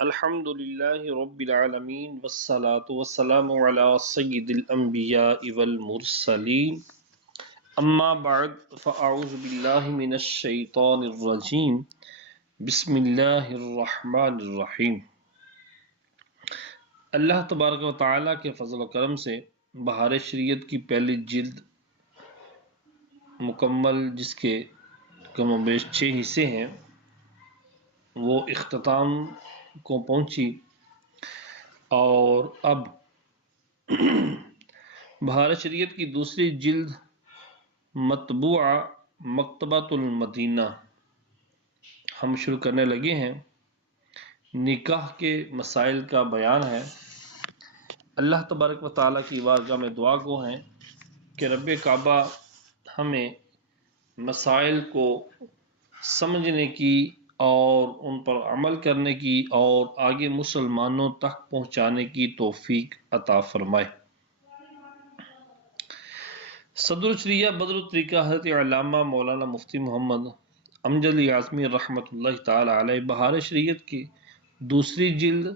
الحمد للہ رب العالمین والصلاة والسلام علی سید الانبیاء والمرسلین اما بعد فاعوذ باللہ من الشیطان الرجیم بسم اللہ الرحمن الرحیم۔ اللہ تبارک و تعالیٰ کے فضل و کرم سے بہار شریعت کی پہلی جلد مکمل، جس کے کم و بیش 6 حصے ہیں، وہ اختتام کو پہنچی، اور اب بہار شریعت کی دوسری جلد مطبوعہ مکتبۃ المدینہ ہم شروع کرنے لگے ہیں۔ نکاح کے مسائل کا بیان ہے۔ اللہ تبارک و تعالیٰ کی بارگاہ میں دعا گو ہیں کہ رب کعبہ ہمیں مسائل کو سمجھنے کی اور ان پر عمل کرنے کی اور آگے مسلمانوں تک پہنچانے کی توفیق عطا فرمائے۔ صدر الشریعہ بدر الطریقہ حضرت علامہ مولانا مفتی محمد امجد اعظمی رحمۃ اللہ تعالی علیہ بہار شریعت کی دوسری جلد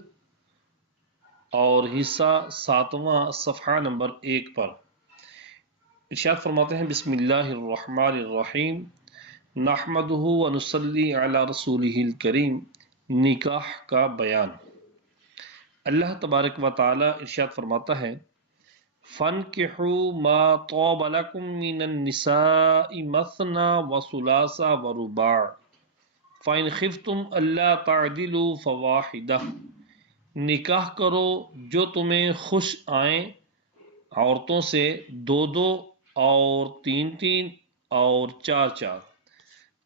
اور حصہ 7واں صفحہ نمبر 1 پر ارشاد فرماتے ہیں، بسم اللہ الرحمن الرحیم، نحمدہ ونصلی علی رسولہ الکریم۔ نکاح کا بیان۔ اللہ تبارک و تعالی ارشاد فرماتا ہے، فَانْكِحُوا مَا طَابَ لَكُم مِّنَ النِّسَاءِ مَثْنَىٰ وَثُلَاثَ وَرُبَاعَ فَإِنْ خِفْتُمْ أَلَّا تَعْدِلُوا فَوَاحِدَةً۔ نکاح کرو جو تمہیں خوش آئیں عورتوں سے، 2 اور 3 اور 4،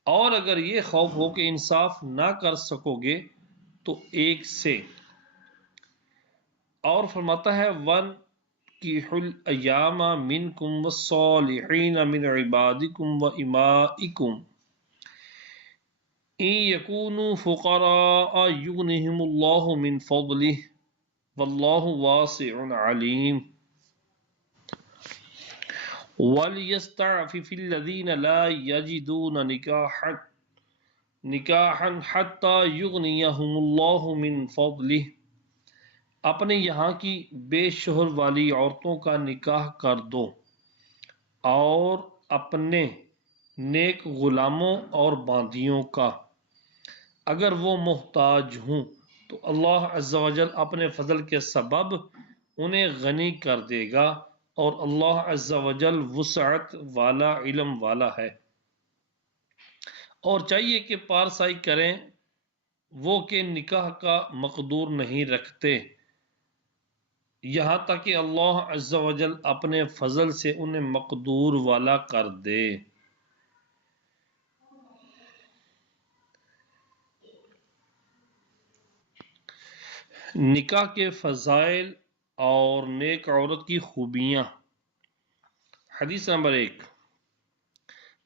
اور اگر یہ خوف ہو کہ انصاف نہ کر سکو گے تو 1 سے۔ اور فرماتا ہے، وَانْكِحُوا الْأَيَامَ مِنْكُمْ وَالصَّالِحِينَ مِنْ عِبَادِكُمْ وَإِمَائِكُمْ إِنْ يَكُونُوا فُقَرَاءَ يُغْنِهِمُ اللَّهُ مِنْ فَضْلِهِ وَاللَّهُ وَاسِعٌ عَلِيمٌ۔ وَلْيَسْتَعْفِفِ الَّذِينَ لَا يَجِدُونَ نِكَاحًا حَتَّى يُغْنِيَهُمُ اللَّهُ مِنْ فَضْلِهِ۔ اپنے یہاں کی بے شوہر والی عورتوں کا نکاح کر دو، اور اپنے نیک غلاموں اور باندیوں کا، اگر وہ محتاج ہوں تو اللہ عز و جل اپنے فضل کے سبب انہیں غنی کر دے گا، اور اللہ عز و جل وسعت والا، علم والا ہے۔ اور چاہیے کہ پارسائی کریں وہ کہ نکاح کا مقدور نہیں رکھتے، یہاں تک کہ اللہ عز و جل اپنے فضل سے انہیں مقدور والا کر دے۔ نکاح کے فضائل اور نیک عورت کی خوبیاں۔ حدیث نمبر 1،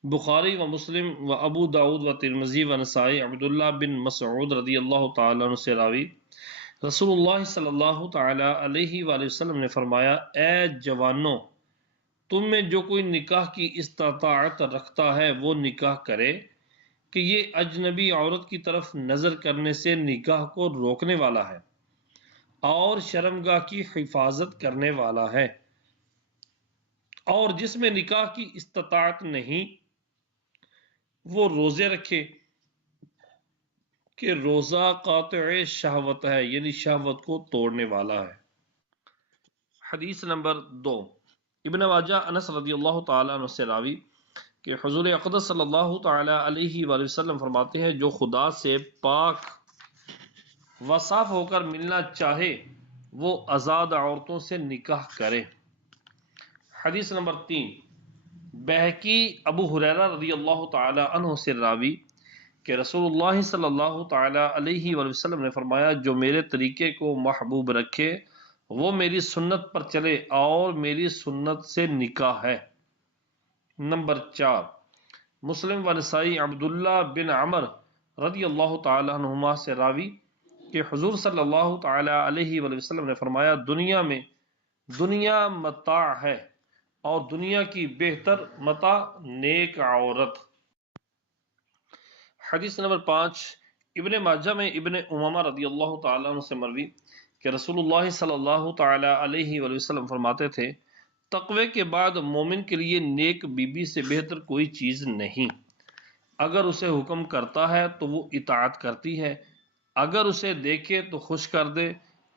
بخاری و مسلم و ابو داود و ترمذی و نسائی، عبداللہ بن مسعود رضی اللہ تعالیٰ عنہ سے راوی، رسول اللہ صلی اللہ تعالیٰ علیہ وآلہ وسلم نے فرمایا، اے جوانوں، تم میں جو کوئی نکاح کی استطاعت رکھتا ہے وہ نکاح کرے، کہ یہ اجنبی عورت کی طرف نظر کرنے سے نکاح کو روکنے والا ہے اور شرمگاہ کی حفاظت کرنے والا ہے۔ اور جس میں نکاح کی استطاعت نہیں وہ روزے رکھے، کہ روزہ قاطع شہوت ہے، یعنی شہوت کو توڑنے والا ہے۔ حدیث نمبر 2، ابن ماجہ انس رضی اللہ تعالیٰ عنہ سے راوی کہ حضور اقدس صلی اللہ تعالیٰ علیہ وآلہ وسلم فرماتے ہیں، جو خدا سے پاک و صاف ہو کر ملنا چاہے وہ آزاد عورتوں سے نکاح کرے۔ حدیث نمبر 3، بہقی ابو ہریرہ رضی اللہ تعالی عنہ سے راوی کہ رسول اللہ صلی اللہ تعالی علیہ وآلہ وسلم نے فرمایا، جو میرے طریقے کو محبوب رکھے وہ میری سنت پر چلے، اور میری سنت سے نکاح ہے۔ نمبر 4، مسلم و نسائی، عبداللہ بن عمر رضی اللہ تعالی عنہما سے راوی کہ حضور صلی اللہ تعالی علیہ وآلہ وسلم نے فرمایا، دنیا متاع ہے، اور دنیا کی بہتر متاع نیک عورت۔ حدیث نمبر 5، ابن ماجہ میں ابن امامہ رضی اللہ تعالیٰ عنہ سے مروی کہ رسول اللہ صلی اللہ تعالیٰ علیہ وآلہ وسلم فرماتے تھے، تقوی کے بعد مومن کے لیے نیک بیوی سے بہتر کوئی چیز نہیں۔ اگر اسے حکم کرتا ہے تو وہ اطاعت کرتی ہے، اگر اسے دیکھے تو خوش کر دے،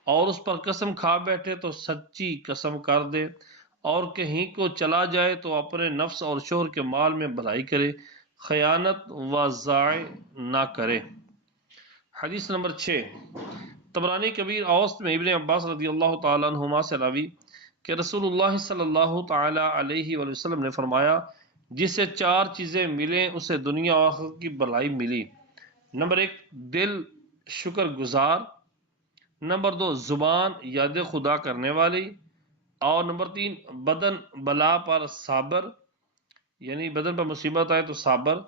اور اس پر قسم کھا بیٹھے تو سچی قسم کر دے، اور کہیں کو چلا جائے تو اپنے نفس اور شوہر کے مال میں بھلائی کرے، خیانت و ضائع نہ کرے۔ حدیث نمبر 6، طبرانی کبیر اوسط میں ابن عباس رضی اللہ تعالیٰ عنہما سے راوی کہ رسول اللہ صلی اللہ تعالیٰ علیہ وآلہ وسلم نے فرمایا، جسے 4 چیزیں ملیں اسے دنیا و آخرت کی بھلائی ملی۔ نمبر 1، دل شکر گزار۔ نمبر 2، زبان یاد خدا کرنے والی۔ اور نمبر 3، بدن بلا پر صابر، یعنی بدن پر مصیبت آئے تو صابر،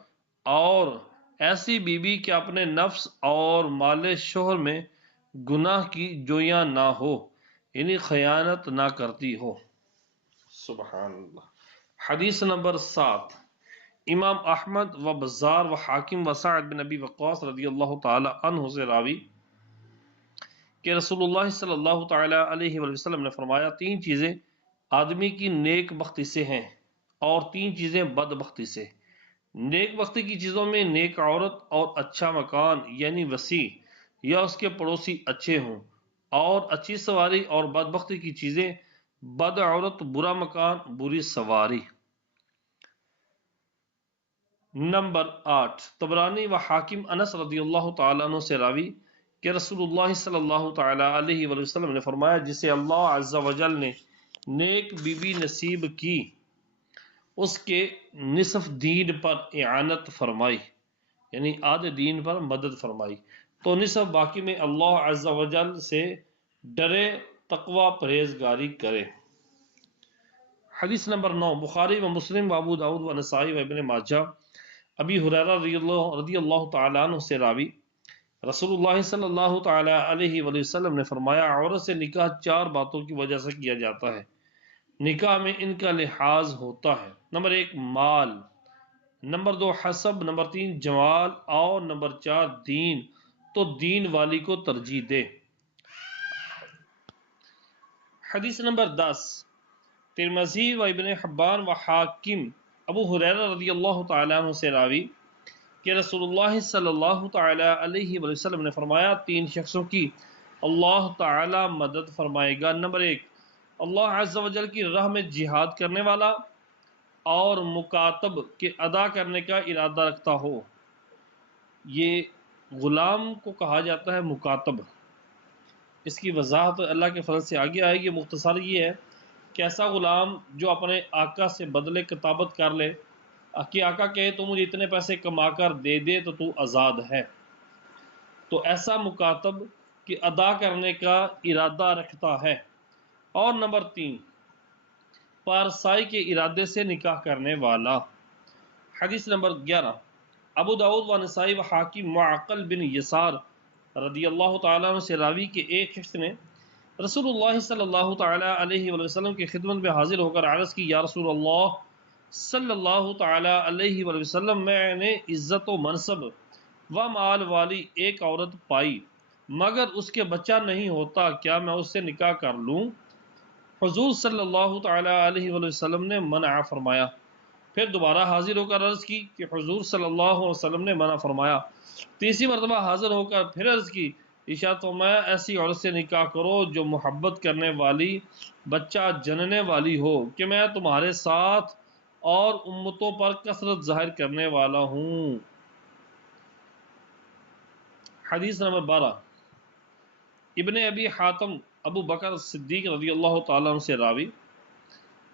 اور ایسی بیوی کہ اپنے نفس اور مال شوہر میں گناہ کی جویاں نہ ہو، یعنی خیانت نہ کرتی ہو۔ سبحان اللہ۔ حدیث نمبر 7، امام احمد و بزار و حاکم و سعد بن ابی وقاص رضی اللہ تعالی عنہ سے راوی کہ رسول اللہ صلی اللہ تعالی علیہ وآلہ وسلم نے فرمایا، 3 چیزیں آدمی کی نیک بختی سے ہیں اور 3 چیزیں بد بختی سے۔ نیک بختی کی چیزوں میں نیک عورت اور اچھا مکان یعنی وسیع یا اس کے پڑوسی اچھے ہوں، اور اچھی سواری، اور بدبختی کی چیزیں بد عورت، برا مکان، بری سواری۔ نمبر 8، طبرانی و حاکم انس رضی اللہ تعالیٰ عنہ سے راوی کہ رسول اللہ صلی اللہ تعالیٰ علیہ وآلہ وسلم نے فرمایا، جسے اللہ عز و جل نے نیک بیوی نصیب کی، اس کے نصف دین پر اعانت فرمائی، یعنی آدھے دین پر مدد فرمائی، تو نصف باقی میں اللہ عز و جل سے ڈرے، تقوی پرہیزگاری کرے۔ حدیث نمبر 9، بخاری و مسلم و ابو داؤد و نسائی و ابن ماجہ ابی ہریرہ رضی اللہ تعالیٰ عنہ سے راوی رسول اللہ صلی اللہ تعالیٰ علیہ وآلہ وسلم نے فرمایا، عورت سے نکاح 4 باتوں کی وجہ سے کیا جاتا ہے۔ نکاح میں ان کا لحاظ ہوتا ہے، نمبر 1، مال، نمبر 2، حسب، نمبر 3، جمال، اور نمبر 4، دین، تو دین والی کو ترجیح دے۔ حدیث نمبر 10، ترمذی و ابن حبان و حاکم ابو ہریرہ رضی اللہ تعالیٰ عنہ سے راوی کہ رسول اللہ صلی اللہ تعالیٰ علیہ وآلہ وسلم نے فرمایا، 3 شخصوں کی اللہ تعالیٰ مدد فرمائے گا۔ نمبر 1، اللہ عز و جل کی راہ میں جہاد کرنے والا اور مکاتب کے ادا کرنے کا ارادہ رکھتا ہو۔ یہ غلام کو کہا جاتا ہے مکاتب۔ اس کی وضاحت اللہ کے فضل سے آگے آئے گی۔ مختصر یہ ہے کہ ایسا غلام جو اپنے آقا سے بدلے کتابت کر لے کہ آقا کہے تو مجھے اتنے پیسے کما کر دے دے تو تو آزاد ہے، تو ایسا مکاتب کہ ادا کرنے کا ارادہ رکھتا ہے۔ اور نمبر 3، پارسائی کے ارادے سے نکاح کرنے والا۔ حدیث نمبر 11، ابو داؤد و نسائی و حاکم معقل بن یسار رضی اللہ تعالیٰ عنہ سے راوی کے ایک شخص نے رسول اللہ صلی اللہ تعالیٰ علیہ وآلہ وسلم کی خدمت میں حاضر ہو کر عرض کی، یا رسول اللہ صلی اللہ تعالیٰ علیہ وآلہ وسلم، میں نے عزت و منصب و مال والی ایک عورت پائی، مگر اس کے بچہ نہیں ہوتا، کیا میں اس سے نکاح کر لوں؟ حضور صلی اللہ تعالیٰ علیہ وآلہ وسلم نے منع فرمایا۔ پھر دوبارہ حاضر ہو کر عرض کی کہ حضور صلی اللہ علیہ وسلم نے منع فرمایا۔ تیسری مرتبہ حاضر ہو کر پھر عرض کی، ارشاد فرمایا، ایسی عورت سے نکاح کرو جو محبت کرنے والی، بچہ جننے والی ہو، کہ میں تمہارے ساتھ اور امتوں پر کثرت ظاہر کرنے والا ہوں۔ حدیث نمبر 12، ابن ابی حاتم ابو بکر صدیق رضی اللہ تعالیٰ عنہ سے راوی،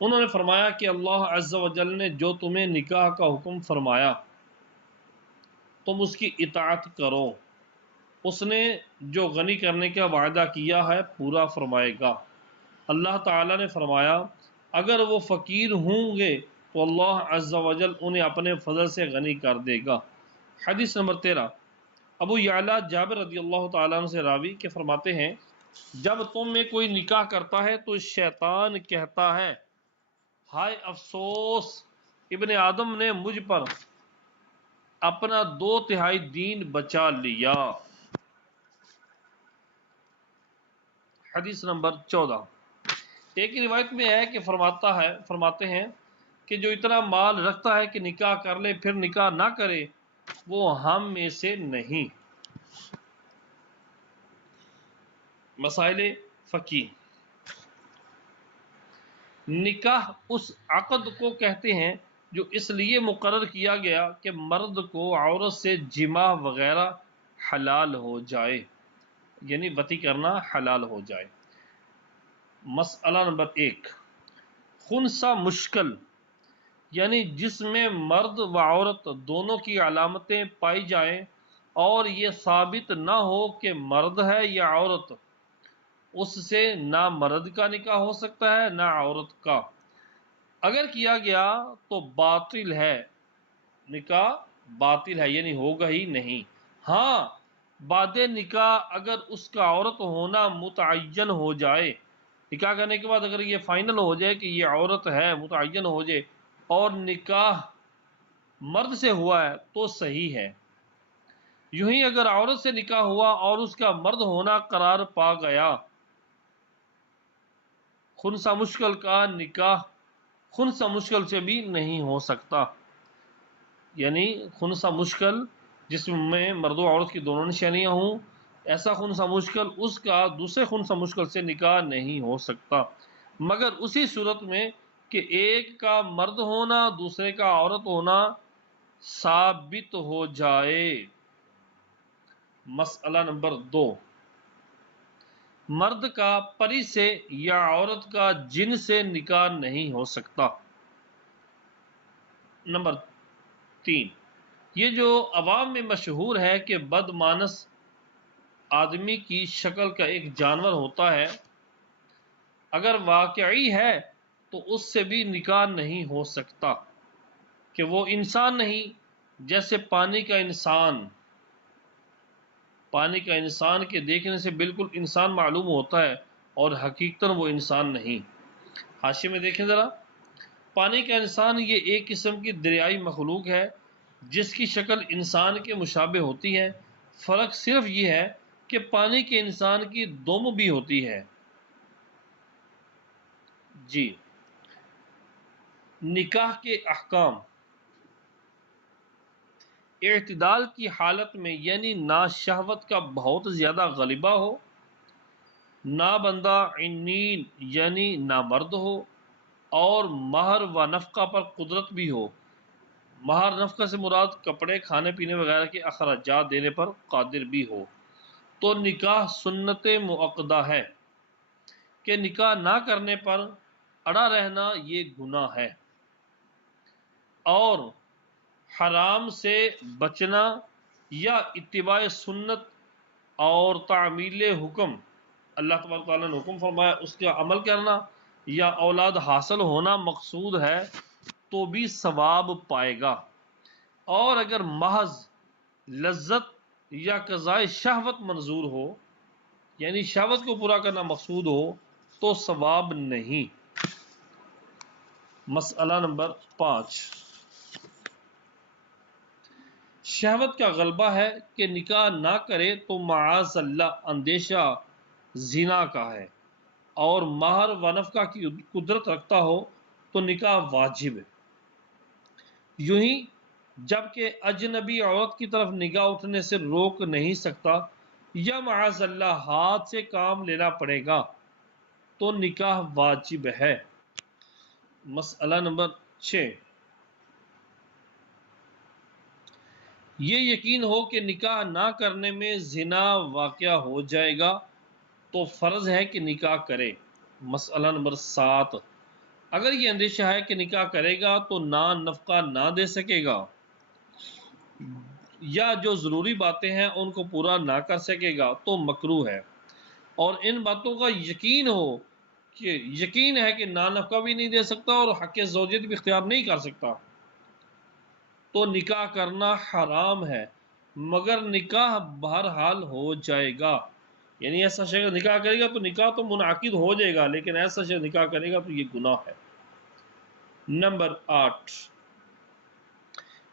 انہوں نے فرمایا کہ اللہ عز و جل نے جو تمہیں نکاح کا حکم فرمایا تم اس کی اطاعت کرو، اس نے جو غنی کرنے کا وعدہ کیا ہے پورا فرمائے گا۔ اللہ تعالیٰ نے فرمایا، اگر وہ فقیر ہوں گے تو اللہ عز و جل انہیں اپنے فضل سے غنی کر دے گا۔ حدیث نمبر 13، ابو یعلا جابر رضی اللہ تعالیٰ عنہ سے راوی کے فرماتے ہیں، جب تم میں کوئی نکاح کرتا ہے تو شیطان کہتا ہے، ہائے افسوس، ابن آدم نے مجھ پر اپنا 2/3 دین بچا لیا۔ حدیث نمبر 14۔ ایک روایت میں ہے کہ فرماتے ہیں کہ جو اتنا مال رکھتا ہے کہ نکاح کر لے پھر نکاح نہ کرے وہ ہم میں سے نہیں۔ مسائل فقہ۔ نکاح اس عقد کو کہتے ہیں جو اس لیے مقرر کیا گیا کہ مرد کو عورت سے جماع وغیرہ حلال ہو جائے، یعنی وطی کرنا حلال ہو جائے۔ مسئلہ نمبر 1، خنثی مشکل، یعنی جس میں مرد و عورت دونوں کی علامتیں پائی جائیں اور یہ ثابت نہ ہو کہ مرد ہے یا عورت، اس سے نہ مرد کا نکاح ہو سکتا ہے نہ عورت کا۔ اگر کیا گیا تو باطل ہے، نکاح باطل ہے، یعنی ہوگا ہی نہیں۔ ہاں، بعد نکاح اگر اس کا عورت ہونا متعین ہو جائے، نکاح کرنے کے بعد اگر یہ فائنل ہو جائے کہ یہ عورت ہے، متعین ہو جائے، اور نکاح مرد سے ہوا ہے تو صحیح ہے۔ یوں ہی اگر عورت سے نکاح ہوا اور اس کا مرد ہونا قرار پا گیا، خنثی مشکل کا نکاح خنثی مشکل سے بھی نہیں ہو سکتا، یعنی خنثی مشکل جس میں مرد و عورت کی دونوں نشانیاں ہوں، ایسا خنثی مشکل اس کا دوسرے خنثی مشکل سے نکاح نہیں ہو سکتا، مگر اسی صورت میں کہ ایک کا مرد ہونا دوسرے کا عورت ہونا ثابت ہو جائے۔ مسئلہ نمبر 2، مرد کا پری سے یا عورت کا جن سے نکاح نہیں ہو سکتا۔ نمبر 3، یہ جو عوام میں مشہور ہے کہ بد مانس آدمی کی شکل کا ایک جانور ہوتا ہے، اگر واقعی ہے تو اس سے بھی نکاح نہیں ہو سکتا کہ وہ انسان نہیں، جیسے پانی کا انسان کے دیکھنے سے بالکل انسان معلوم ہوتا ہے اور حقیقتاً وہ انسان نہیں۔ حاشیے میں دیکھیں ذرا، پانی کا انسان یہ ایک قسم کی دریائی مخلوق ہے جس کی شکل انسان کے مشابہ ہوتی ہے، فرق صرف یہ ہے کہ پانی کے انسان کی دم بھی ہوتی ہے۔ جی، نکاح کے احکام۔ اعتدال کی حالت میں، یعنی نہ شہوت کا بہت زیادہ غلبہ ہو، نہ بندہ عنین یعنی نہ مرد ہو، اور مہر و نفقہ پر قدرت بھی ہو۔ مہر نفقہ سے مراد کپڑے، کھانے پینے وغیرہ کے اخراجات دینے پر قادر بھی ہو، تو نکاح سنت مؤکدہ ہے کہ نکاح نہ کرنے پر اڑا رہنا یہ گناہ ہے، اور حرام سے بچنا یا اتباع سنت اور تعمیل حکم، اللہ تبارک تعالیٰ نے حکم فرمایا اس کا عمل کرنا، یا اولاد حاصل ہونا مقصود ہے تو بھی ثواب پائے گا، اور اگر محض لذت یا قضاء شہوت منظور ہو، یعنی شہوت کو پورا کرنا مقصود ہو، تو ثواب نہیں۔ مسئلہ نمبر 5، شہوت کا غلبہ ہے کہ نکاح نہ کرے تو معاذ اللہ اندیشہ زنا کا ہے، اور مہر و نفقہ کی قدرت رکھتا ہو تو نکاح واجب ہے۔ یوں ہی جبکہ اجنبی عورت کی طرف نگاہ اٹھنے سے روک نہیں سکتا یا معاذ اللہ ہاتھ سے کام لینا پڑے گا تو نکاح واجب ہے۔ مسئلہ نمبر 6، یہ یقین ہو کہ نکاح نہ کرنے میں زنا واقع ہو جائے گا تو فرض ہے کہ نکاح کرے۔ مسئلہ نمبر 7، اگر یہ اندیشہ ہے کہ نکاح کرے گا تو نہ نفقہ نہ دے سکے گا یا جو ضروری باتیں ہیں ان کو پورا نہ کر سکے گا تو مکروہ ہے، اور ان باتوں کا یقین ہے کہ نہ نفقہ بھی نہیں دے سکتا اور حق زوجیت بھی اختیار نہیں کر سکتا، تو نکاح کرنا حرام ہے، مگر نکاح بہرحال ہو جائے گا، یعنی ایسا شخص نکاح کرے گا تو نکاح تو منعقد ہو جائے گا، لیکن ایسا شخص نکاح کرے گا تو یہ گناہ ہے۔ نمبر 8،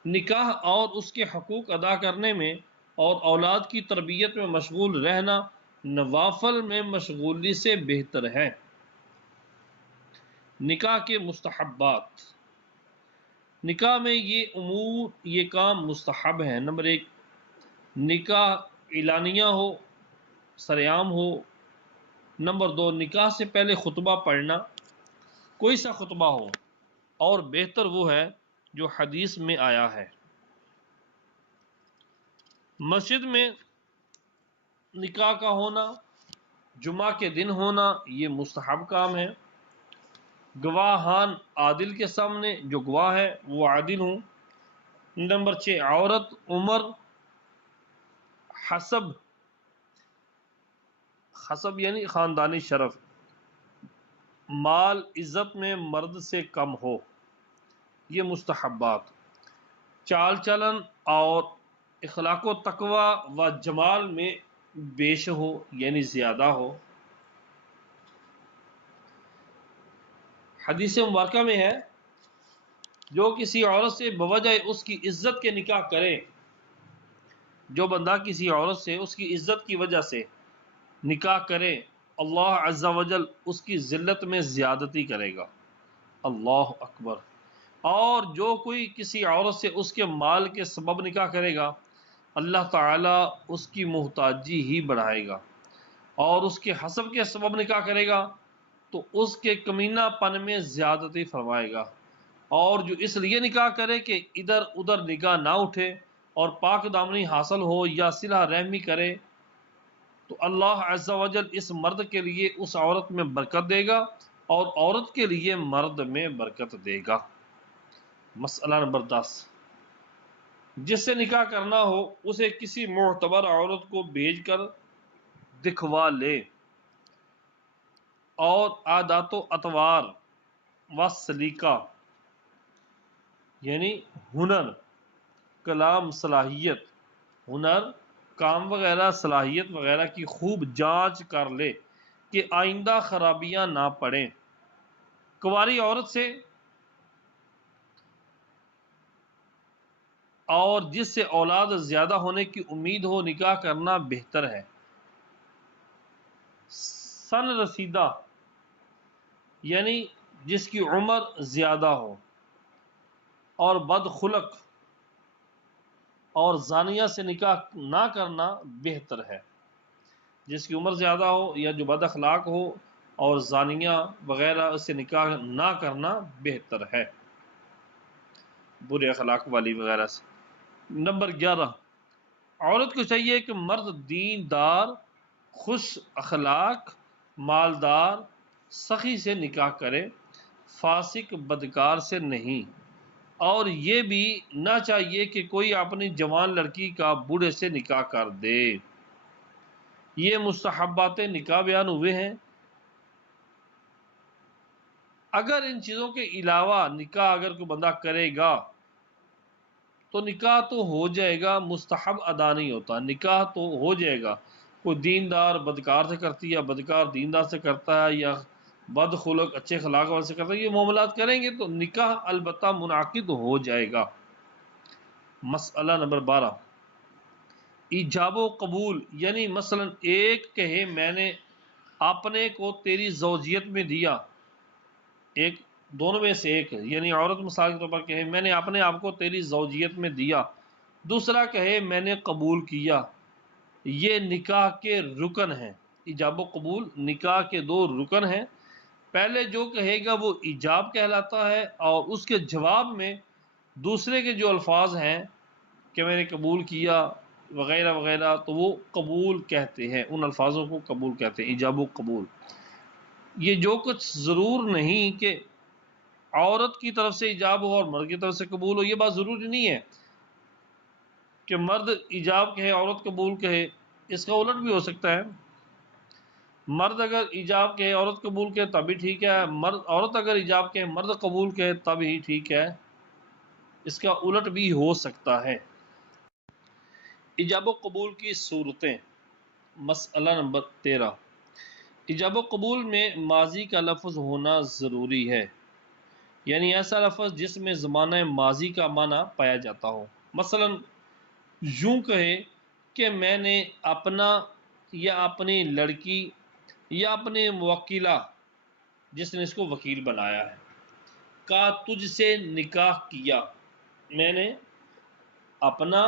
نکاح اور اس کے حقوق ادا کرنے میں اور اولاد کی تربیت میں مشغول رہنا نوافل میں مشغولی سے بہتر ہے۔ نکاح کے مستحبات، نکاح میں یہ کام مستحب ہے۔ نمبر 1، نکاح اعلانیہ ہو، سرعام ہو۔ نمبر 2، نکاح سے پہلے خطبہ پڑھنا، کوئی سا خطبہ ہو، اور بہتر وہ ہے جو حدیث میں آیا ہے۔ مسجد میں نکاح کا ہونا، جمعہ کے دن ہونا، یہ مستحب کام ہے۔ گواہان عادل کے سامنے، جو گواہ ہے وہ عادل ہوں۔ نمبر 6، عورت، عمر، حسب یعنی خاندانی شرف، مال، عزت میں مرد سے کم ہو، یہ مستحبات۔ چال چلن اور اخلاق و تقوی و جمال میں بیش ہو یعنی زیادہ ہو۔ حدیث مبارکہ میں ہے، جو کسی عورت سے بوجہ اس کی عزت کے نکاح کرے، جو بندہ کسی عورت سے اس کی عزت کی وجہ سے نکاح کرے، اللہ عز و جل اس کی ذلت میں زیادتی کرے گا۔ اللہ اکبر۔ اور جو کوئی کسی عورت سے اس کے مال کے سبب نکاح کرے گا، اللہ تعالیٰ اس کی محتاجی ہی بڑھائے گا۔ اور اس کے حسب کے سبب نکاح کرے گا تو اس کے کمینہ پن میں زیادتی فرمائے گا۔ اور جو اس لیے نکاح کرے کہ ادھر ادھر نگاہ نہ اٹھے اور پاک دامنی حاصل ہو یا صلہ رحمی کرے، تو اللہ عز و جل اس مرد کے لیے اس عورت میں برکت دے گا اور عورت کے لیے مرد میں برکت دے گا۔ مسئلہ نمبر 10، جس سے نکاح کرنا ہو اسے کسی معتبر عورت کو بھیج کر دکھوا لے، اور عادات و اطوار و سلیقہ یعنی ہنر، کلام، صلاحیت، ہنر، کام وغیرہ، صلاحیت وغیرہ کی خوب جانچ کر لے کہ آئندہ خرابیاں نہ پڑیں۔ کنواری عورت سے اور جس سے اولاد زیادہ ہونے کی امید ہو نکاح کرنا بہتر ہے۔ سن رسیدہ یعنی جس کی عمر زیادہ ہو، اور بد خلق اور زانیہ سے نکاح نہ کرنا بہتر ہے۔ جس کی عمر زیادہ ہو یا جو بد اخلاق ہو اور زانیہ وغیرہ سے نکاح نہ کرنا بہتر ہے، برے اخلاق والی وغیرہ سے۔ نمبر 11، عورت کو چاہیے کہ مرد دیندار، خوش اخلاق، مالدار، سخی سے نکاح کرے، فاسق بدکار سے نہیں۔ اور یہ بھی نہ چاہیے کہ کوئی اپنی جوان لڑکی کا بوڑھے سے نکاح کر دے۔ یہ مستحبات نکاح بیان ہوئے ہیں۔ اگر ان چیزوں کے علاوہ نکاح اگر کوئی بندہ کرے گا تو نکاح تو ہو جائے گا، مستحب ادا نہیں ہوتا، نکاح تو ہو جائے گا۔ کوئی دیندار بدکار سے کرتی ہے یا بدکار دیندار سے کرتا ہے یا بد خلق اچھے اخلاق والے سے کرتا ہے، یہ معاملات کریں گے تو نکاح البتہ منعقد ہو جائے گا۔ مسئلہ نمبر 12، ایجاب و قبول یعنی مثلا ایک کہے میں نے اپنے کو تیری زوجیت میں دیا، ایک دونوں میں سے ایک یعنی عورت مثال کے طور پر کہے میں نے اپنے آپ کو تیری زوجیت میں دیا، دوسرا کہے میں نے قبول کیا، یہ نکاح کے رکن ہیں۔ ایجاب و قبول نکاح کے 2 رکن ہیں۔ پہلے جو کہے گا وہ ایجاب کہلاتا ہے، اور اس کے جواب میں دوسرے کے جو الفاظ ہیں کہ میں نے قبول کیا وغیرہ وغیرہ، تو وہ قبول کہتے ہیں، ان الفاظوں کو قبول کہتے ہیں، ایجاب و قبول۔ یہ جو کچھ ضرور نہیں کہ عورت کی طرف سے ایجاب ہو اور مرد کی طرف سے قبول ہو، یہ بات ضروری نہیں ہے کہ مرد ایجاب کہے عورت قبول کہے، اس کا الٹ بھی ہو سکتا ہے۔ مرد اگر ایجاب کہے عورت قبول کہے تب بھی ٹھیک ہے، عورت اگر ایجاب کہے مرد قبول کہے تب ہی ٹھیک ہے، اس کا الٹ بھی ہو سکتا ہے۔ ایجاب و قبول کی صورتیں۔ مسئلہ نمبر 13، ایجاب و قبول میں ماضی کا لفظ ہونا ضروری ہے۔ یعنی ایسا لفظ جس میں زمانہ ماضی کا معنی پایا جاتا ہو۔ مثلا یوں کہے کہ میں نے اپنا یا اپنی لڑکی یا اپنے موکلہ جس نے اس کو وکیل بنایا ہے کا تجھ سے نکاح کیا، میں نے اپنا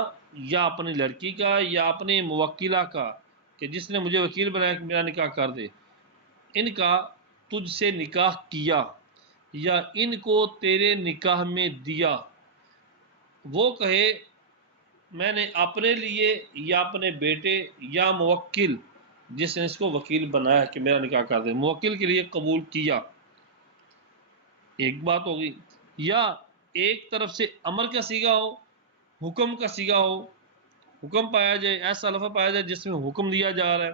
یا اپنی لڑکی کا یا اپنے موکلہ کا کہ جس نے مجھے وکیل بنایا کہ میرا نکاح کر دے، ان کا تجھ سے نکاح کیا یا ان کو تیرے نکاح میں دیا۔ وہ کہے میں نے اپنے لیے یا اپنے بیٹے یا موکل جس نے اس کو وکیل بنایا کہ میرا نکاح کر دے، موکل کے لیے قبول کیا، ایک بات ہوگی۔ یا ایک طرف سے امر کا صیغہ ہو، حکم کا صیغہ ہو، حکم پایا جائے، ایسا لفظ پایا جائے جس میں حکم دیا جا رہا ہے،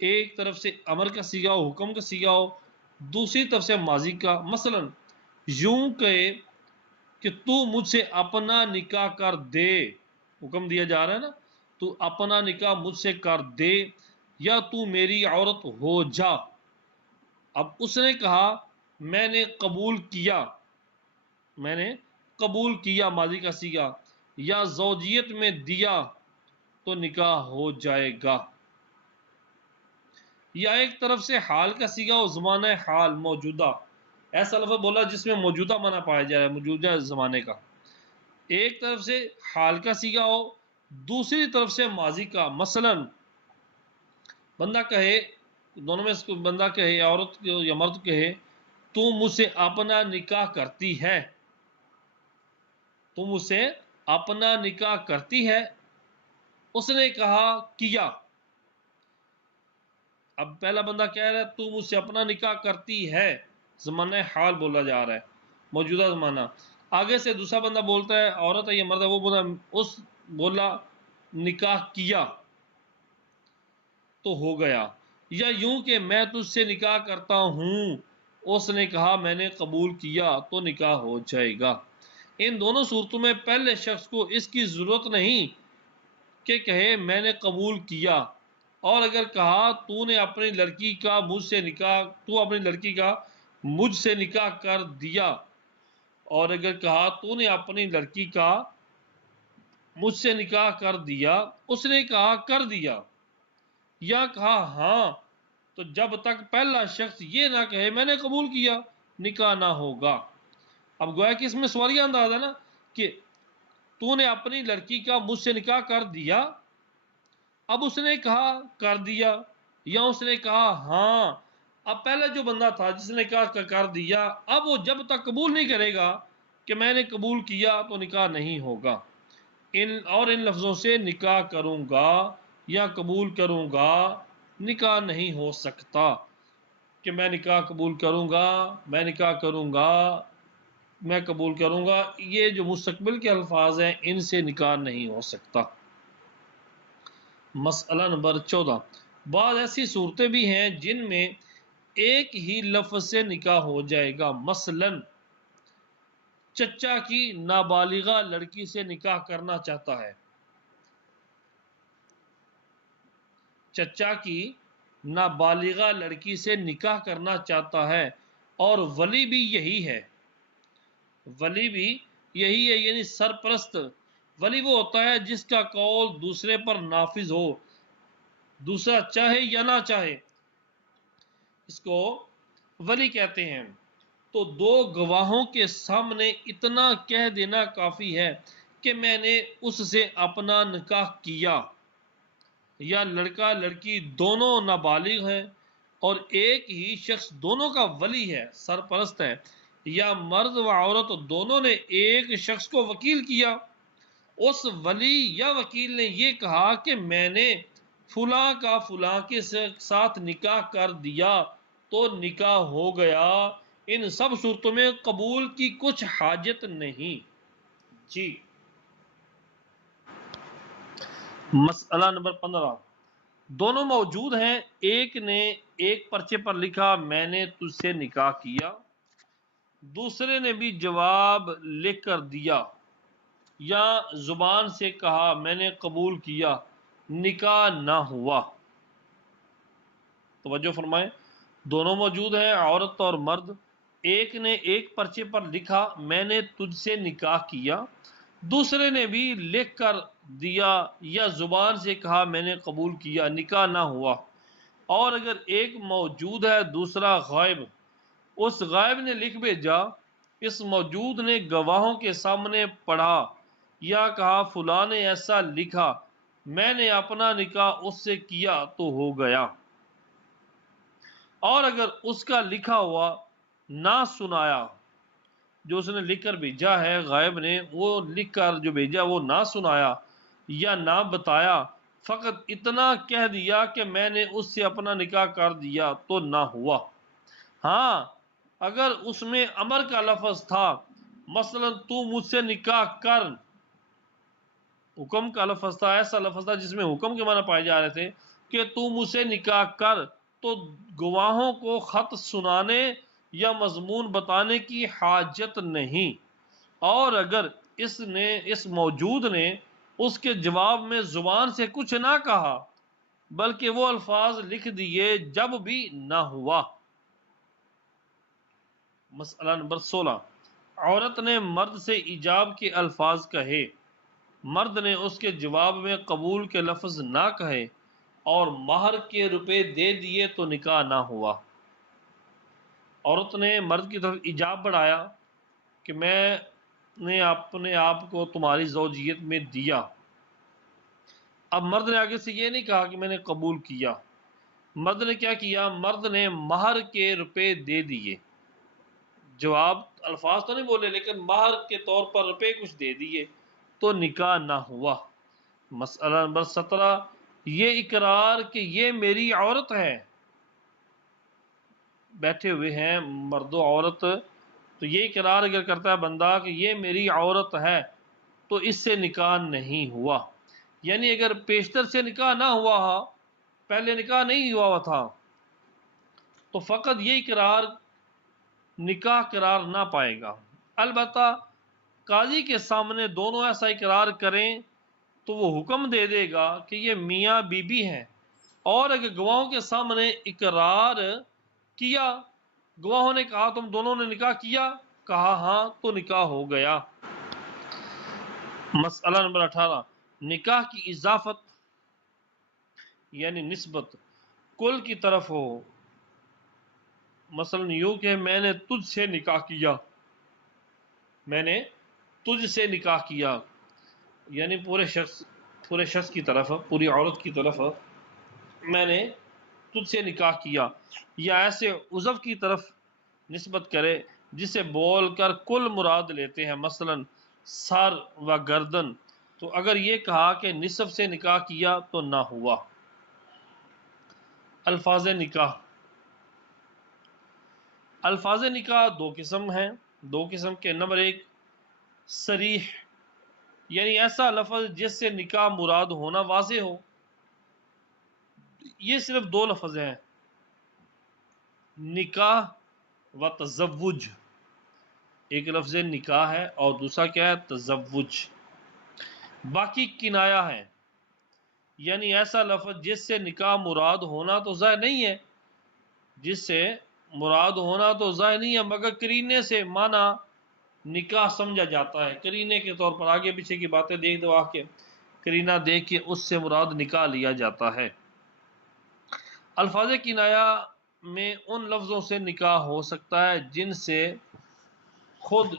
ایک طرف سے امر کا صیغہ ہو، حکم کا صیغہ ہو، دوسری طرف سے ماضی کا۔ مثلا یوں کہے کہ تو مجھ سے اپنا نکاح کر دے، حکم دیا جا رہا ہے نا، تو اپنا نکاح مجھ سے کر دے یا تو میری عورت ہو جا۔ اب اس نے کہا میں نے قبول کیا، میں نے قبول کیا ماضی کا صیغہ، یا زوجیت میں دیا تو نکاح ہو جائے گا۔ یا ایک طرف سے حال کا صیغہ ہو، زمانہ حال موجودہ، ایسا لفظ بولا جس میں موجودہ معنی پایا جا رہا ہے، موجودہ زمانے کا۔ ایک طرف سے حال کا صیغہ ہو، دوسری طرف سے ماضی کا۔ مثلا بندہ کہے، دونوں میں سے بندہ کہے یا عورت یا مرد کہے تو مجھ سے اپنا نکاح کرتی ہے، تو مجھ سے اپنا نکاح کرتی ہے، اس نے کہا کیا۔ اب پہلا بندہ کہہ رہا ہے تو مجھ سے اپنا نکاح کرتی ہے، زمانہ حال بولا جا رہا ہے، موجودہ زمانہ۔ آگے سے دوسرا بندہ بولتا ہے، عورت ہے یا مرد ہے، وہ بولا نکاح کیا تو ہو گیا۔ یا یوں کہ میں تجھ سے نکاح کرتا ہوں، اس نے کہا میں نے قبول کیا تو نکاح ہو جائے گا۔ ان دونوں صورتوں میں پہلے شخص کو اس کی ضرورت نہیں کہ کہے میں نے قبول کیا، اور اگر کہا تو نے اپنی لڑکی کا مجھ سے نکاح، تو اپنی لڑکی کا مجھ سے نکاح کر دیا، اور اگر کہا تو نے اپنی لڑکی کا مجھ سے نکاح کر دیا، اس نے کہا کر دیا، یا کہا ہاں، تو جب تک پہلا شخص یہ نہ کہے میں نے قبول کیا، نکاح نہ ہوگا۔ اب گویا کہ اس میں سوالیہ انداز ہے نا کہ تو نے اپنی لڑکی کا مجھ سے نکاح کر دیا، اب اس نے کہا کر دیا، یا اس نے کہا ہاں۔ اب پہلا جو بندہ تھا جس نے کہا کر دیا، اب وہ جب تک قبول نہیں کرے گا کہ میں نے قبول کیا تو نکاح نہیں ہوگا۔ ان لفظوں سے نکاح کروں گا یا قبول کروں گا نکاح نہیں ہو سکتا، کہ میں نکاح قبول کروں گا، میں نکاح کروں گا، میں قبول کروں گا، یہ جو مستقبل کے الفاظ ہیں ان سے نکاح نہیں ہو سکتا۔ مسئلہ نمبر 14، بعض ایسی صورتیں بھی ہیں جن میں ایک ہی لفظ سے نکاح ہو جائے گا۔ مثلا چچا کی نابالغہ لڑکی سے نکاح کرنا چاہتا ہے، چچا کی نابالغہ لڑکی سے نکاح کرنا چاہتا ہے، اور ولی بھی یہی ہے، ولی بھی یہی ہے، یعنی سرپرست۔ ولی وہ ہوتا ہے جس کا قول دوسرے پر نافذ ہو، دوسرا چاہے یا نہ چاہے، اس کو ولی کہتے ہیں۔ تو دو گواہوں کے سامنے اتنا کہہ دینا کافی ہے کہ میں نے اس سے اپنا نکاح کیا، یا لڑکا لڑکی دونوں نابالغ ہیں اور ایک ہی شخص دونوں کا ولی ہے، سرپرست ہے، یا مرد و عورت دونوں نے ایک شخص کو وکیل کیا، اس ولی یا وکیل نے یہ کہا کہ میں نے فلاں کا فلاں کے ساتھ نکاح کر دیا تو نکاح ہو گیا۔ ان سب صورتوں میں قبول کی کچھ حاجت نہیں۔ جی، مسئلہ نمبر 15، دونوں موجود ہیں، ایک نے ایک پرچے پر لکھا میں نے تجھ سے نکاح کیا، دوسرے نے بھی جواب لکھ کر دیا یا زبان سے کہا میں نے قبول کیا، نکاح نہ ہوا۔ توجہ فرمائیں، دونوں موجود ہیں، عورت اور مرد، ایک نے ایک پرچے پر لکھا میں نے تجھ سے نکاح کیا، دوسرے نے بھی لکھ کر دیا یا زبان سے کہا میں نے قبول کیا، نکاح نہ ہوا۔ اور اگر ایک موجود ہے دوسرا غائب، اس غائب نے لکھ بھیجا، اس موجود نے گواہوں کے سامنے پڑھا یا کہا فلاں نے ایسا لکھا، میں نے اپنا نکاح اس سے کیا تو ہو گیا۔ اور اگر اس کا لکھا ہوا نہ سنایا، جو اس نے لکھ کر بھیجا ہے غائب نے، وہ لکھ کر جو بھیجا وہ نہ سنایا یا نہ بتایا، فقط اتنا کہہ دیا کہ میں نے اس سے اپنا نکاح کر دیا تو نہ ہوا۔ ہاں اگر اس میں امر کا لفظ تھا، مثلا تو مجھ سے نکاح کر، حکم کا لفظ تھا، ایسا لفظ تھا جس میں حکم کے معنی پائے جا رہے تھے کہ تو مجھ سے نکاح کر، تو گواہوں کو خط سنانے یا مضمون بتانے کی حاجت نہیں۔ اور اگر اس موجود نے اس کے جواب میں زبان سے کچھ نہ کہا بلکہ وہ الفاظ لکھ دیے جب بھی نہ ہوا۔ مسئلہ نمبر 16، عورت نے مرد سے ایجاب کے الفاظ کہے، مرد نے اس کے جواب میں قبول کے لفظ نہ کہے اور مہر کے روپے دے دیے تو نکاح نہ ہوا۔ عورت نے مرد کی طرف ایجاب بڑھایا کہ میں نے اپنے آپ کو تمہاری زوجیت میں دیا، اب مرد نے آگے سے یہ نہیں کہا کہ میں نے قبول کیا، مرد نے کیا کیا، مرد نے مہر کے روپے دے دیے، جواب الفاظ تو نہیں بولے لیکن مہر کے طور پر روپے کچھ دے دیے تو نکاح نہ ہوا۔ مسئلہ نمبر 17، یہ اقرار کہ یہ میری عورت ہے، بیٹھے ہوئے ہیں مرد و عورت، تو یہ اقرار اگر کرتا ہے بندہ کہ یہ میری عورت ہے تو اس سے نکاح نہیں ہوا۔ یعنی اگر پیشتر سے نکاح نہ ہوا، پہلے نکاح نہیں ہوا تھا، تو فقط یہ اقرار نکاح قرار نہ پائے گا۔ البتہ قاضی کے سامنے دونوں ایسا اقرار کریں تو وہ حکم دے دے گا کہ یہ میاں بی بی ہیں، اور اگر گواہوں کے سامنے اقرار کیا، گواہوں نے کہا تم دونوں نے نکاح کیا، کہا ہاں، تو نکاح ہو گیا۔ مسئلہ نمبر 18، نکاح کی اضافت یعنی نسبت کل کی طرف ہو، مثلا یوں کہ میں نے تجھ سے نکاح کیا، میں نے تجھ سے نکاح کیا، یعنی پورے شخص کی طرف، پوری عورت کی طرف میں نے تجھ سے نکاح کیا، یا ایسے عضو کی طرف نسبت کرے جسے بول کر کل مراد لیتے ہیں، مثلا سر و گردن، تو اگر یہ کہا کہ نصف سے نکاح کیا تو نہ ہوا۔ الفاظ نکاح، الفاظ نکاح دو قسم ہیں، دو قسم کے، نمبر 1 صریح، یعنی ایسا لفظ جس سے نکاح مراد ہونا واضح ہو، یہ صرف دو لفظ ہیں، نکاح و تزوج، ایک لفظ نکاح ہے اور دوسرا کیا ہے، تزوج، باقی کنایا ہے، یعنی ایسا لفظ جس سے نکاح مراد ہونا تو ظاہر نہیں ہے، جس سے مراد ہونا تو ظاہر نہیں ہے مگر قرینے سے معنی نکاح سمجھا جاتا ہے، قرینے کے طور پر آگے پیچھے کی باتیں دیکھ دوا کے قرینہ دیکھ کے اس سے مراد نکاح لیا جاتا ہے۔ الفاظ کنایا میں ان لفظوں سے نکاح ہو سکتا ہے جن سے خود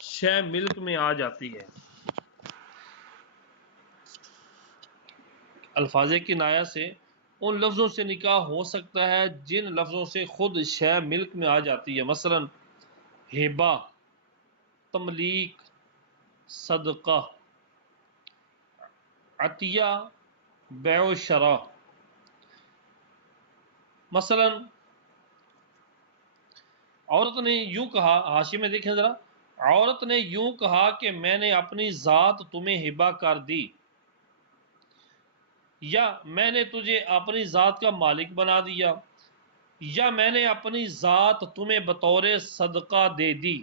شے ملک میں آ جاتی ہے، الفاظ کنایا سے ان لفظوں سے نکاح ہو سکتا ہے جن لفظوں سے خود شے ملک میں آ جاتی ہے، مثلا ہبہ، تملیک، صدقہ، عطیہ، بیع و شراء۔ مثلا عورت نے یوں کہا، حاشیے میں دیکھیں ذرا، عورت نے یوں کہا کہ میں نے اپنی ذات تمہیں ہبہ کر دی، یا میں نے تجھے اپنی ذات کا مالک بنا دیا، یا میں نے اپنی ذات تمہیں بطور صدقہ دے دی،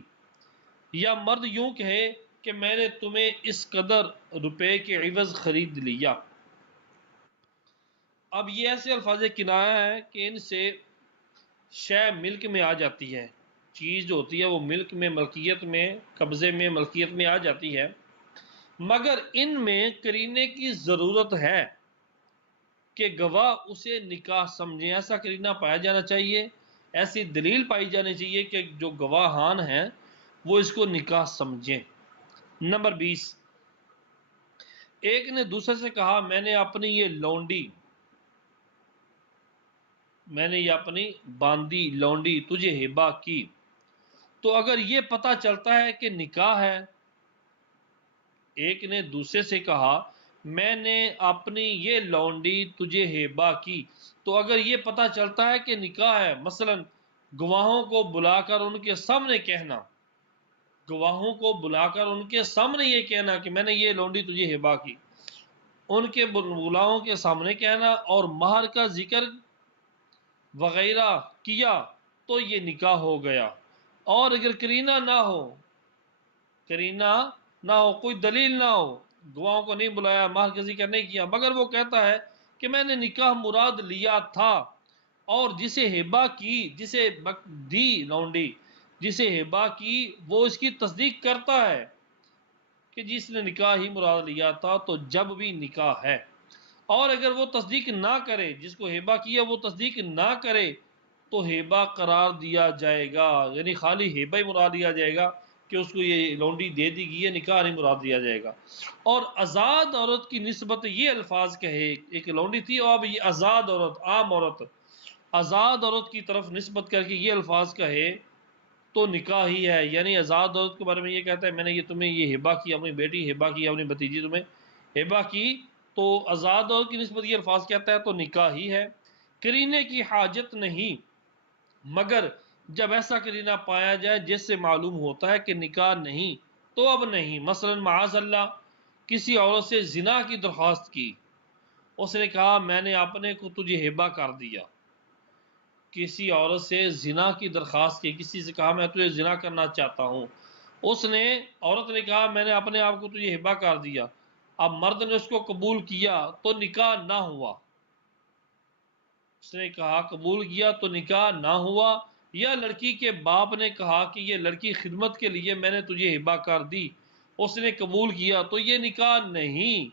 یا مرد یوں کہے کہ میں نے تمہیں اس قدر روپے کے عوض خرید لیا۔ اب یہ ایسے الفاظ کنایا ہے کہ ان سے شے ملک میں آ جاتی ہے، چیز جو ہوتی ہے وہ ملک میں، ملکیت میں، قبضے میں، ملکیت میں آ جاتی ہے، مگر ان میں قرینے کی ضرورت ہے کہ گواہ اسے نکاح سمجھیں۔ ایسا قرینہ پایا جانا چاہیے، ایسی دلیل پائی جانی چاہیے کہ جو گواہان ہیں وہ اس کو نکاح سمجھیں۔ نمبر 20، ایک نے دوسرے سے کہا میں نے اپنی یہ لونڈی، میں نے یہ اپنی باندی لونڈی تجھے ہبہ کی، تو اگر یہ پتہ چلتا ہے کہ نکاح ہے، ایک نے دوسرے سے کہا میں نے اپنی یہ لونڈی تجھے ہبہ کی، تو اگر یہ پتہ چلتا ہے کہ نکاح ہے، مثلا گواہوں کو بلا کر ان کے سامنے کہنا، گواہوں کو بلا کر ان کے سامنے یہ کہنا کہ میں نے یہ لونڈی تجھے ہبہ کی، ان کے گواہوں کے سامنے کہنا اور مہر کا ذکر وغیرہ کیا تو یہ نکاح ہو گیا۔ اور اگر قرینہ نہ ہو، قرینہ نہ ہو، کوئی دلیل نہ ہو، گواہوں کو نہیں بلایا، مہر کا ذکر نہیں کیا، مگر وہ کہتا ہے کہ میں نے نکاح مراد لیا تھا، اور جسے ہبہ کی، جسے دی لونڈی، جسے ہبہ کی، وہ اس کی تصدیق کرتا ہے کہ جس نے نکاح ہی مراد لیا تھا، تو جب بھی نکاح ہے۔ اور اگر وہ تصدیق نہ کرے، جس کو ہبہ کیا وہ تصدیق نہ کرے، تو ہبہ قرار دیا جائے گا، یعنی خالی ہبہ ہی مراد دیا جائے گا کہ اس کو یہ لونڈی دے دی گئی ہے، نکاح نہیں مراد دیا جائے گا۔ اور آزاد عورت کی نسبت یہ الفاظ کہے، ایک لونڈی تھی اور اب یہ آزاد عورت، عام عورت، آزاد عورت کی طرف نسبت کر کے یہ الفاظ کہے تو نکاح ہی ہے، یعنی آزاد عورت کے بارے میں یہ کہتا ہے میں نے یہ تمہیں یہ ہبہ کی، اپنی بیٹی ہبہ کی، اپنی بھتیجی تمہیں ہبہ کی، تو آزاد عورت کی نسبت یہ الفاظ کہتا ہے تو نکاح ہی ہے۔ قرینے کی حاجت نہیں، مگر جب ایسا قرینہ پایا جائے جس سے معلوم ہوتا ہے کہ نکاح نہیں تو اب نہیں۔ مثلا معاذ اللہ کسی عورت سے زنا کی درخواست کی، اس نے کہا میں نے اپنے کو تجھے ہبہ کر دیا، کسی عورت سے زنا کی درخواست کی، کسی سے کہا میں تجھے زنا کرنا چاہتا ہوں، اس نے، عورت نے کہا میں نے اپنے آپ کو تجھے ہبہ کر دیا، اب مرد نے اس کو قبول کیا تو نکاح نہ ہوا، اس نے کہا قبول کیا تو نکاح نہ ہوا، یا لڑکی کے باپ نے کہا کہ یہ لڑکی خدمت کے لیے میں نے تجھے ہبہ کر دی، اس نے قبول کیا تو یہ نکاح نہیں،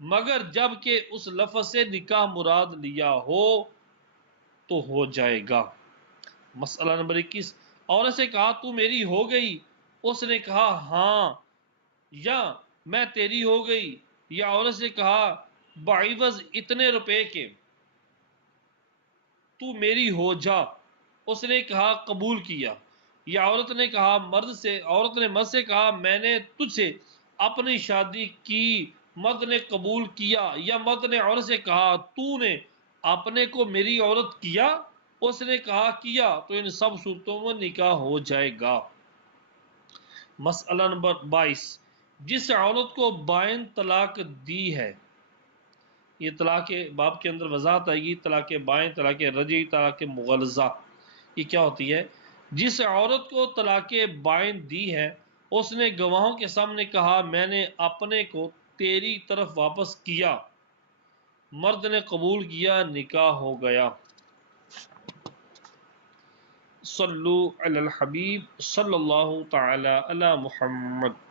مگر جب کہ اس لفظ سے نکاح مراد لیا ہو تو ہو جائے گا۔ مسئلہ نمبر 21، عورت سے کہا تو میری ہو گئی، اس نے کہا ہاں، یا میں تیری ہو گئی، یا عورت سے کہا بعوض اتنے روپے کے تو میری ہو جا، اس نے کہا قبول کیا، یا عورت نے کہا مرد سے، عورت نے مرد سے کہا میں نے تجھ سے اپنی شادی کی، مرد نے قبول کیا، یا مرد نے عورت سے کہا تو نے اپنے کو میری عورت کیا، اس نے کہا کیا، تو ان سب صورتوں میں نکاح ہو جائے گا۔ مسئلہ نمبر 22، جس عورت کو بائن طلاق دی ہے، یہ طلاق باب کے اندر وضاحت آئے گی، طلاق بائن، طلاق رجعی، طلاق مغلظہ، یہ کیا ہوتی ہے؟ جس عورت کو طلاق بائن دی ہے، اس نے گواہوں کے سامنے کہا میں نے اپنے کو تیری طرف واپس کیا، مرد نے قبول کیا، نکاح ہو گیا۔ صلو علی الحبیب صلی اللہ تعالی علی محمد۔